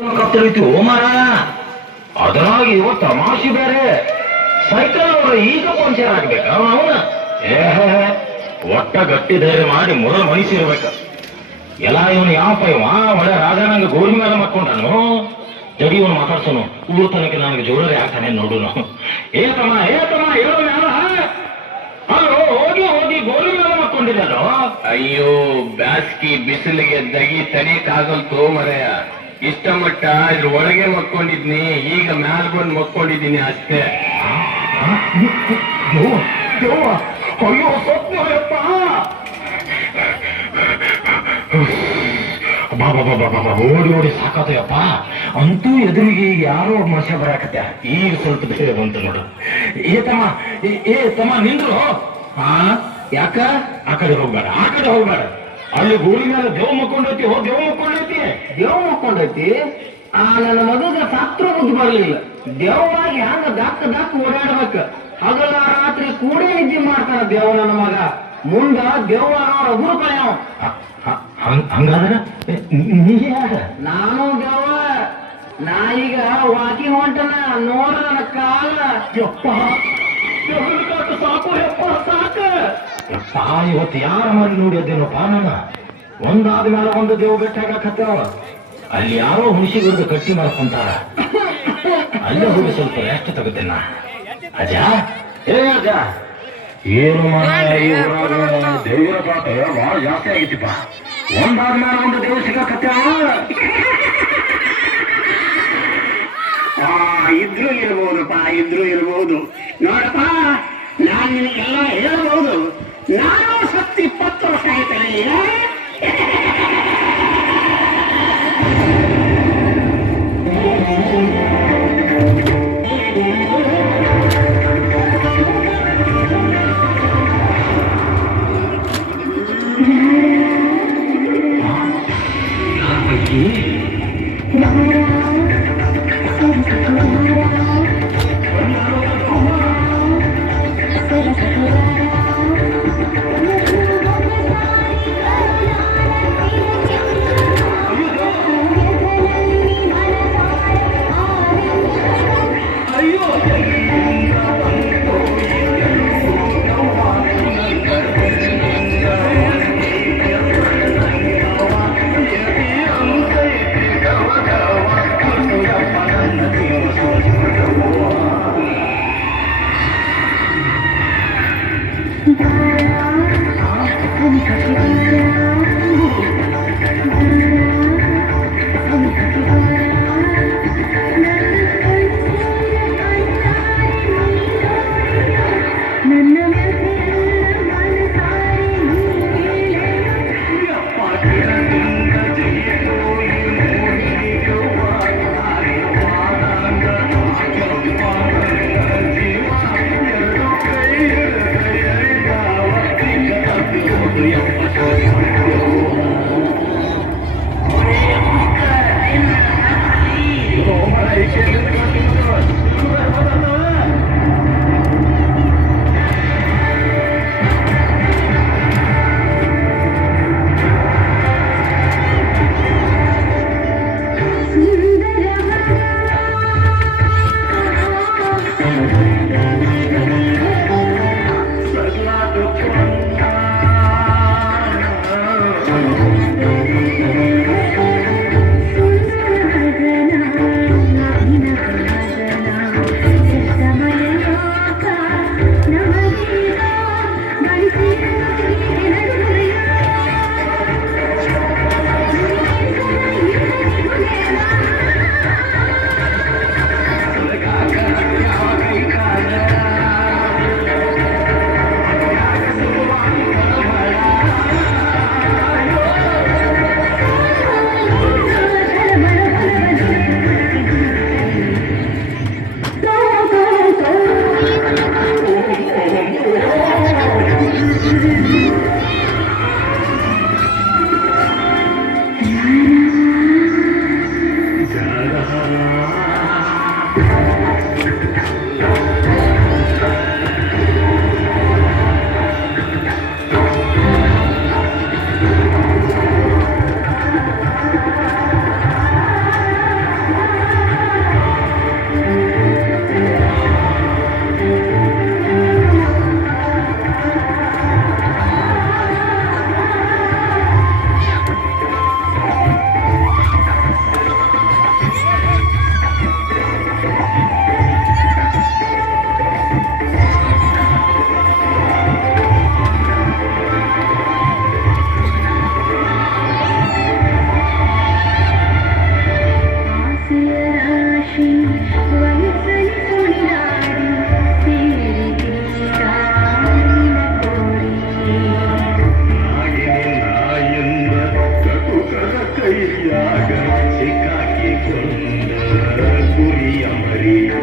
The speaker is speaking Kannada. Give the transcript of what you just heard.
ಕತ್ತರಿತು ಮಾರ ಅದರಾಗಿ ಇವತ್ತು ತಮಾಷೆ ಬೇರೆ ಸೈಕಲ್ ಅವರ ಈಗ ಪಂಚರ್ ಆಗ್ಬೇಕ ಅವನ ಒಟ್ಟ ಗಟ್ಟಿ ಧೈರ್ಯ ಮಾಡಿ ಮೊದಲು ಮನಿಸಿರ್ಬೇಕ ಎಲ್ಲ ಇವನು ಯಾವಪ್ಪ ಇವ ಒಳ್ಳೆ ರಾಜಾನಂಗ ಗೋರಿ ಮೇಲೆ ಮಕ್ಕೊಂಡನು ಜಡಿ ಇವನು ಮಾತಾಡ್ಸೋನು ಊರು ತನಕ ನನಗೆ ಜೋಳರಿ ಆಗ್ತಾನೆ ನೋಡುನು ಏತಮ್ಮ ಹೇಳೋ ಅಲ್ಲೋ ಹೋಗಿ ಹೋಗಿ ಗೋರಿ ಮೇಲೆ ಮಕ್ಕೊಂಡಿದ್ದಾನು. ಅಯ್ಯೋ ಬ್ಯಾಸ್ಗಿ ಬಿಸಿಲಿಗೆ ದಗಿ ತನೀಕಾಗಲ್ತು ಮರೆಯ ಇಷ್ಟ ಮಟ್ಟ ಇದ್ರ ಒಳಗೆ ಮಕ್ಕೊಂಡಿದ್ನಿ, ಈಗ ಮ್ಯಾಲ್ ಬಂದು ಮಕ್ಕೊಂಡಿದ್ದೀನಿ ಅಷ್ಟೇ. ಅಯ್ಯೋ ಸ್ವಪ್ನಪ್ಪ ಓಡಿ ಓಡಿ ಸಾಕಾತಯಪ್ಪ. ಅಂತೂ ಎದುರಿಗೆ ಈಗ ಯಾರೋ ಮನುಷ್ಯ ಬರಾಕತ್ಯ. ಈಗ ಸ್ವಲ್ಪ ಧೈರ್ಯ ಬಂತು ನೋಡು. ತಮ್ಮ ನಿಂದ್ರು. ಯಾಕ ಆ ಕಡೆ ಹೋಗ್ಬೇಡ. ಅಲ್ಲಿ ಗೋರಿ ಮೇಲೆ ದೇವ್ ಮಕ್ಕೊಂಡೈತಿ. ದೇವ್ ಮಕ್ಕೊಂಡೈತಿ. ನನ್ನ ಮಗಗ ಸತ್ರ ಬುದ್ಧಿ ಬರ್ಲಿಲ್ಲ. ದೇವವಾಗಿ ಹಂಗ ದಕ್ಕ ಓಡಾಡ್ಬೇಕ. ಹಗಲ ರಾತ್ರಿ ಕೂಡೇ ನಿದ್ದೆ ಮಾಡ್ತಾನ ದೇವ ನನ್ನ ಮಗ. ಮುಂದ ದೇವ ಉಗುರು ಕಳ್ಯಾವ. ಹಂಗಾದ್ರೆ ನೀ ಯಾರ? ನಾನು ದೇವ. ನಾ ಈಗ ವಾಕಿಂಗ್ ಹೊಂಟನ ನೋಡ ನನ್ನ ಕಾಲ. ಯಪ್ಪ ಸಾಕು ಇವತ್ತು ಯಾರ ಮಾಡಿ ನೋಡಿ ಅದೇನಪ್ಪ. ನನ್ನ ಒಂದಾದ ಮೇಲೆ ಒಂದು ದೇವ್ ಬೆಟ್ಟಾಗತ್ತವ. ಅಲ್ಲಿ ಯಾರೋ ಹುಣಸಿಗಿಡ್ದು ಕಟ್ಟಿ ಮಾಡ್ಕೊಂತಾರ. ಅಲ್ಲೇ ಹೋಗಿ ಸ್ವಲ್ಪ ರೆಸ್ಟ್ ತಗೋತೇನ. ಅಜ ಏನು ಈ ಊರಾಗ ದೇವರ ಪಾಠ ಬಹಳ ಜಾಸ್ತಿ ಆಗಿತ್ತಿಪ್ಪ. ಒಂದಾದ ಮೇಲೆ ಒಂದು ದೇವ್ ಸಿಗಕತ್ತಾವ. ಇದ್ರು ಇರ್ಬಹುದಪ್ಪ. ನೋಡಪ್ಪ, ನಾನು ನಿನಗೆಲ್ಲ ಹೇಳ್ಬಹುದು. ನಾನು ಸತ್ತು 20 ವರ್ಷ ಆಯ್ತಲ್ಲ. ಸುಂದರ ಗುರಿಯ ಮರಿಯು